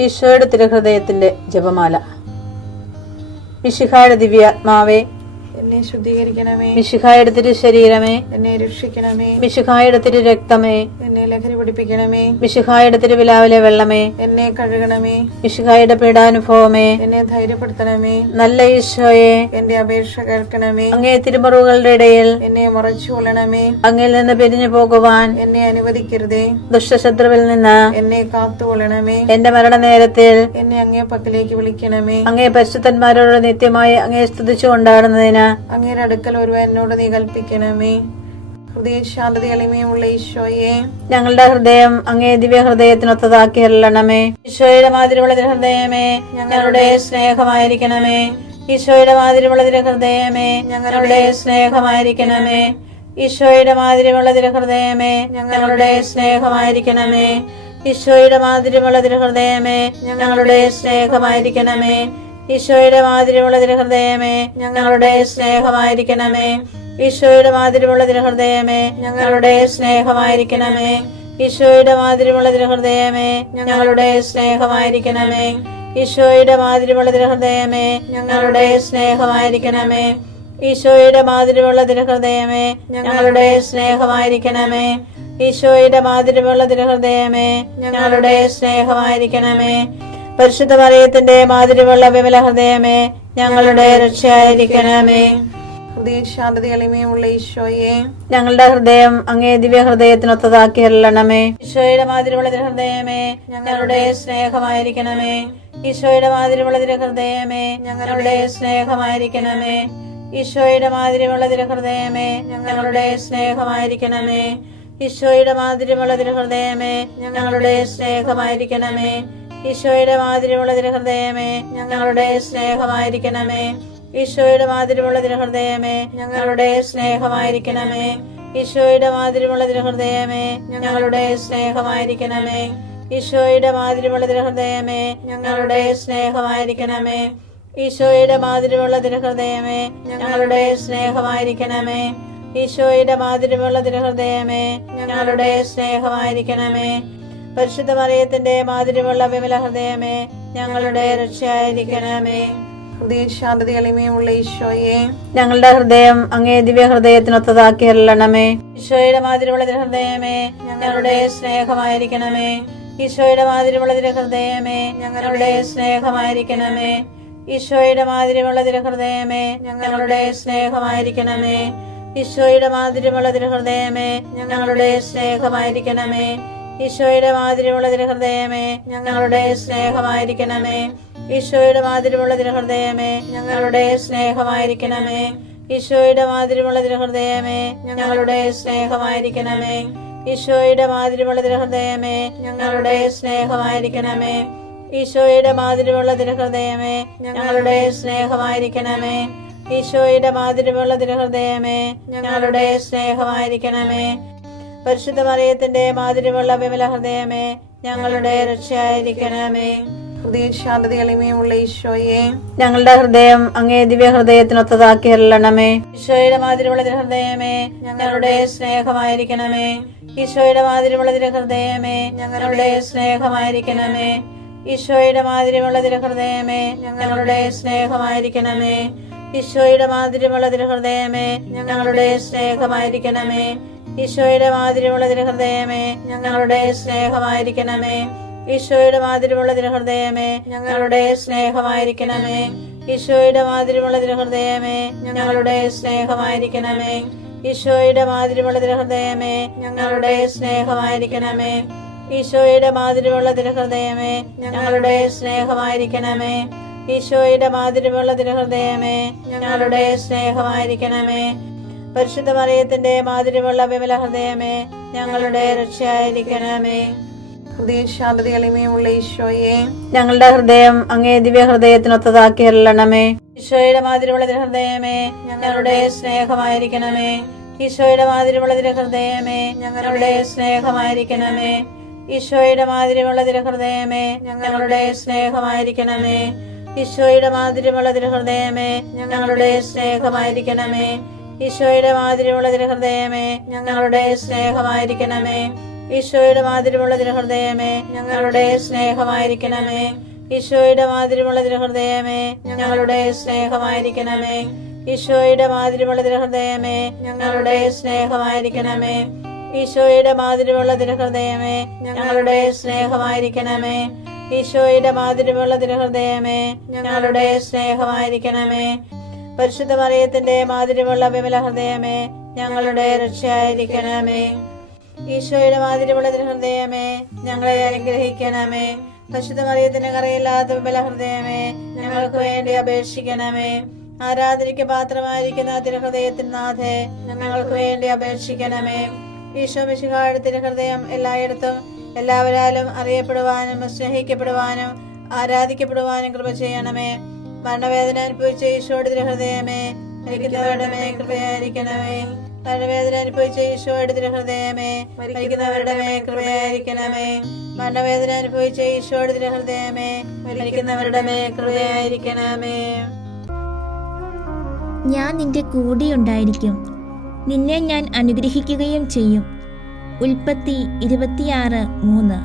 ഈശോയുടെ തിരുഹൃദയത്തിന്റെ ജപമാല. മിശിഹായുടെ ദിവ്യാത്മാവേ, എന്നെ ശുദ്ധീകരിക്കണമേ. മിശിഹായുടെ തിരു ശരീരമേ, എന്നെ രക്ഷിക്കണമേ. മിശിഹായുടെ തിരു രക്തമേ, എന്നെ ലഹരി പിടിപ്പിക്കണമേ. മിശിഹായുടെ തിരുവിലാവിലെ വെള്ളമേ, എന്നെ കഴുകണമേ. മിശിഹായുടെ പീഡാനുഭവമേ, എന്നെ ധൈര്യപ്പെടുത്തണമേ. നല്ല ഈശോയെ, എന്റെ അപേക്ഷ കേൾക്കണമേ. അങ്ങേ തിരുമുറിവുകളുടെ ഇടയിൽ എന്നെ മറച്ചു കൊള്ളണമേ. അങ്ങിൽ നിന്ന് പിരിഞ്ഞു പോകുവാൻ എന്നെ അനുവദിക്കരുതേ. ദുഷ്ടശത്രുവിൽ നിന്ന് എന്നെ കാത്തുകൊള്ളണമേ. എന്റെ മരണനേരത്തിൽ എന്നെ അങ്ങേ പക്കലേക്ക് വിളിക്കണമേ. അങ്ങേ പരിശുദ്ധന്മാരോട് നിത്യമായി അങ്ങേ സ്തുതിച്ചു കൊണ്ടാടുന്നതിന് അങ്ങയുടെ അടുക്കൽ ഒരുവൻ എന്നോട് നീ കൽപ്പിക്കണമേ. ഹൃദയ ശാന്തത എളിമയുമുള്ള ഈശോയെ, ഞങ്ങളുടെ ഹൃദയം അങ്ങേ ദിവ്യ ഹൃദയത്തിനൊത്തതാക്കി അരുളണമേ. ഈശോയുടെ മാതിരിയുള്ള ഹൃദയമേ, ഞങ്ങളുടെ സ്നേഹമായിരിക്കണമേ. ഈശോയുടെ മാതിരിയുള്ള ഹൃദയമേ, ഞങ്ങളുടെ സ്നേഹമായിരിക്കണമേ. ഈശോയുടെ മാതിരിയുള്ള ഹൃദയമേ, ഞങ്ങളുടെ സ്നേഹമായിരിക്കണമേ. ഈശോയുടെ മാതിരിയുള്ള ഹൃദയമേ, ഞങ്ങളുടെ സ്നേഹമായിരിക്കണമേ. ഈശോയുടെ മാതിരിയുള്ള ഹൃദയമേ, ഞങ്ങളുടെ സ്നേഹമായിരിക്കണമേ. ഈശോയുടെ മാതിരിയുള്ള ഹൃദയമേ, ഞങ്ങളുടെ സ്നേഹമായിരിക്കണമേ. ഈശോയുടെ മാതിരിയുള്ള ഹൃദയമേ, ഞങ്ങളുടെ സ്നേഹമായിരിക്കണമേ. ഈശോയുടെ മാതിരിയുള്ള ഹൃദയമേ, ഞങ്ങളുടെ സ്നേഹമായിരിക്കണമേ. ഈശോയുടെ മാതിരിയുള്ള ഹൃദയമേ, ഞങ്ങളുടെ സ്നേഹമായിരിക്കണമേ. ഈശോയുടെ മാതിരിയുള്ള ഹൃദയമേ, ഞങ്ങളുടെ സ്നേഹമായിരിക്കണമേ. പരിശുദ്ധ മറിയത്തിന്റെ മാതിരിയുള്ള വിമല ഹൃദയമേ, ഞങ്ങളുടെ രക്ഷയായിരിക്കണമേ. ഹൃദയ ശാന്തത എളിമയുമുള്ള ഈശോയെ, ഞങ്ങളുടെ ഹൃദയം അങ്ങേ ദിവ്യ ഹൃദയത്തിനൊത്തതാക്കി അരുളണമേ. ഈശോയുടെ മാതിരിയുള്ള ഹൃദയമേ, ഞങ്ങളുടെ സ്നേഹമായിരിക്കണമേ. ഈശോയുടെ മാതിരിയുള്ള ഹൃദയമേ, ഞങ്ങളുടെ സ്നേഹമായിരിക്കണമേ. ഈശോയുടെ മാതിരിയുള്ള ഹൃദയമേ, ഞങ്ങളുടെ സ്നേഹമായിരിക്കണമേ. ഈശോയുടെ മാതിരിയുള്ള ഹൃദയമേ, ഞങ്ങളുടെ സ്നേഹമായിരിക്കണമേ. ഈശോയുടെ മാതിരിയുള്ള ഹൃദയമേ, ഞങ്ങളുടെ സ്നേഹമായിരിക്കണമേ. ഈശോയുടെ മാതിരിയുള്ള ഹൃദയമേ, ഞങ്ങളുടെ സ്നേഹമായിരിക്കണമേ. ഈശോയുടെ മാതിരിയുള്ള ഹൃദയമേ, ഞങ്ങളുടെ സ്നേഹമായിരിക്കണമേ. ഈശോയുടെ മാതിരിയുള്ള ഹൃദയമേ, ഞങ്ങളുടെ സ്നേഹമായിരിക്കണമേ. ഈശോയുടെ മാതിരിയുള്ള ഹൃദയമേ, ഞങ്ങളുടെ സ്നേഹമായിരിക്കണമേ. ഈശോയുടെ മാതിരിയുള്ള ഹൃദയമേ, ഞങ്ങളുടെ സ്നേഹമായിരിക്കണമേ. പരിശുദ്ധ മറിയത്തിന്റെ മാതിരിയുള്ള വിമല ഹൃദയമേ, ഞങ്ങളുടെ രക്ഷയായിരിക്കണമേ. ഹൃദയ ശാന്തത എളിമയുമുള്ള ഈശോയെ, ഞങ്ങളുടെ ഹൃദയം അങ്ങേ ദിവ്യ ഹൃദയത്തിനൊത്തതാക്കി അരുളണമേ. ഈശോയുടെ മാതിരിയുള്ള ഹൃദയമേ, ഞങ്ങളുടെ സ്നേഹമായിരിക്കണമേ. ഈശോയുടെ മാതിരിയുള്ള ഹൃദയമേ, ഞങ്ങളുടെ സ്നേഹമായിരിക്കണമേ. ഈശോയുടെ മാതിരിയുള്ള ഹൃദയമേ, ഞങ്ങളുടെ സ്നേഹമായിരിക്കണമേ. ഈശോയുടെ മാതിരിയുള്ള ഹൃദയമേ, ഞങ്ങളുടെ സ്നേഹമായിരിക്കണമേ. ഈശോയുടെ മാതിരിയുള്ള ഹൃദയമേ, ഞങ്ങളുടെ സ്നേഹമായിരിക്കണമേ. ഈശോയുടെ മാതിരിയുള്ള ഹൃദയമേ, ഞങ്ങളുടെ സ്നേഹമായിരിക്കണമേ. ഈശോയുടെ മാതിരിയുള്ള ഹൃദയമേ, ഞങ്ങളുടെ സ്നേഹമായിരിക്കണമേ. ഈശോയുടെ മാതിരിയുള്ള ഹൃദയമേ, ഞങ്ങളുടെ സ്നേഹമായിരിക്കണമേ. ഈശോയുടെ മാതിരിയുള്ള ഹൃദയമേ, ഞങ്ങളുടെ സ്നേഹമായിരിക്കണമേ. ഈശോയുടെ മാതിരിയുള്ള ഹൃദയമേ, ഞങ്ങളുടെ സ്നേഹമായിരിക്കണമേ. പരിശുദ്ധ മറിയത്തിന്റെ മാതിരിയുള്ള വിമല ഹൃദയമേ, ഞങ്ങളുടെ രക്ഷയായിരിക്കണമേ. ഹൃദയ ശാന്തത എളിമയുമുള്ള ഈശോയെ, ഞങ്ങളുടെ ഹൃദയം അങ്ങേ ദിവ്യ ഹൃദയത്തിനൊത്തതാക്കി അരുളണമേ. ഈശോയുടെ മാതിരിയുള്ള ഹൃദയമേ, ഞങ്ങളുടെ സ്നേഹമായിരിക്കണമേ. ഈശോയുടെ മാതിരിയുള്ള ഹൃദയമേ, ഞങ്ങളുടെ സ്നേഹമായിരിക്കണമേ. ഈശോയുടെ മാതിരിയുള്ള ഹൃദയമേ, ഞങ്ങളുടെ സ്നേഹമായിരിക്കണമേ. ഈശോയുടെ മാതിരിയുള്ള ഹൃദയമേ, ഞങ്ങളുടെ സ്നേഹമായിരിക്കണമേ. ഈശോയുടെ മാതിരിയുള്ള ഹൃദയമേ, ഞങ്ങളുടെ സ്നേഹമായിരിക്കണമേ. ഈശോയുടെ മാതിരിയുള്ള ഹൃദയമേ, ഞങ്ങളുടെ സ്നേഹമായിരിക്കണമേ. ഈശോയുടെ മാതിരിയുള്ള ഹൃദയമേ, ഞങ്ങളുടെ സ്നേഹമായിരിക്കണമേ. ഈശോയുടെ മാതിരിയുള്ള ഹൃദയമേ, ഞങ്ങളുടെ സ്നേഹമായിരിക്കണമേ. ഈശോയുടെ മാതിരിയുള്ള ഹൃദയമേ, ഞങ്ങളുടെ സ്നേഹമായിരിക്കണമേ. ഈശോയുടെ മാതിരിയുള്ള ഹൃദയമേ, ഞങ്ങളുടെ സ്നേഹമായിരിക്കണമേ. പരിശുദ്ധ മറിയത്തിന്റെ മാതിരിയുള്ള വിമല ഹൃദയമേ, ഞങ്ങളുടെ രക്ഷയായിരിക്കണമേ. ഹൃദയ ശാന്തത എളിമയുമുള്ള ഈശോയെ, ഞങ്ങളുടെ ഹൃദയം അങ്ങേ ദിവ്യ ഹൃദയത്തിനൊത്തതാക്കി അരുളണമേ. ഈശോയുടെ മാതിരിയുള്ള ഹൃദയമേ, ഞങ്ങളുടെ സ്നേഹമായിരിക്കണമേ. ഈശോയുടെ മാതിരിയുള്ള ഹൃദയമേ, ഞങ്ങളുടെ സ്നേഹമായിരിക്കണമേ. ഈശോയുടെ മാതിരിയുള്ള ഹൃദയമേ, ഞങ്ങളുടെ സ്നേഹമായിരിക്കണമേ. ഈശോയുടെ മാതിരിയുള്ള ഹൃദയമേ, ഞങ്ങളുടെ സ്നേഹമായിരിക്കണമേ. ഈശോയുടെ മാതിരിയുള്ള ഹൃദയമേ, ഞങ്ങളുടെ സ്നേഹമായിരിക്കണമേ. ഈശോയുടെ മാതിരിമുള്ള തിരുഹൃദയമേ ഞങ്ങളുടെ സ്നേഹമായിരിക്കണമേ. ഈശോയുടെ മാതിരിമുള്ള തിരുഹൃദയമേ ഞങ്ങളുടെ സ്നേഹമായിരിക്കണമേ. ഈശോയുടെ മാതിരിമുള്ള തിരുഹൃദയമേ ഞങ്ങളുടെ സ്നേഹമായിരിക്കണമേ. ഈശോയുടെ മാതിരിമുള്ള തിരുഹൃദയമേ ഞങ്ങളുടെ സ്നേഹമായിരിക്കണമേ. ഈശോയുടെ മാതിരിമുള്ള തിരുഹൃദയമേ ഞങ്ങളുടെ സ്നേഹമായിരിക്കണമേ. പരിശുദ്ധ മറിയത്തിന്റെ മാതിരിമുള്ള വിമല ഹൃദയമേ ഞങ്ങളുടെ രക്ഷയായിരിക്കണമേ. ഈശോയുടെ മാതിരിമുള്ള തിരുഹൃദയമേ ഞങ്ങളെ അനുഗ്രഹിക്കണമേ. പരിശുദ്ധ മറിയത്തിന്റെ കറയില്ലാത്ത വിമല ഹൃദയമേ ഞങ്ങൾക്ക് വേണ്ടി അപേക്ഷിക്കണമേ. ആരാധനയ്ക്ക് പാത്രമായിരിക്കുന്ന തിരുഹൃദയത്തിൻ നാഥേ ഞങ്ങൾക്ക് വേണ്ടി അപേക്ഷിക്കണമേ. ഈശോ മിശിഹായുടെ തിരുഹൃദയം എല്ലായിടത്തും എല്ലാവരാലും അറിയപ്പെടുവാനും സ്നേഹിക്കപ്പെടുവാനും ആരാധിക്കപ്പെടുവാനും കൃപ ചെയ്യണമേ. മരണവേദന അനുഭവിച്ച ഈശോയുടെ തിരുഹൃദയമേ മരിക്കുന്നവരുടെ മേൽ കൃപയായിരിക്കണമേ. മരണവേദന അനുഭവിച്ച ഈശോയുടെ തിരുഹൃദയമേ മരിക്കുന്നവരുടെ മേൽ കൃപയായിരിക്കണമേ. മരണവേദന അനുഭവിച്ച ഈശോയുടെ തിരുഹൃദയമേ മരിക്കുന്നവരുടെ മേൽ കൃപയായിരിക്കണമേ. ഞാൻ നിന്റെ കൂടെയുണ്ടായിരിക്കും, നിന്നെ ഞാൻ അനുഗ്രഹിക്കുകയും ചെയ്യും. ഉൽപ്പത്തി 26:3.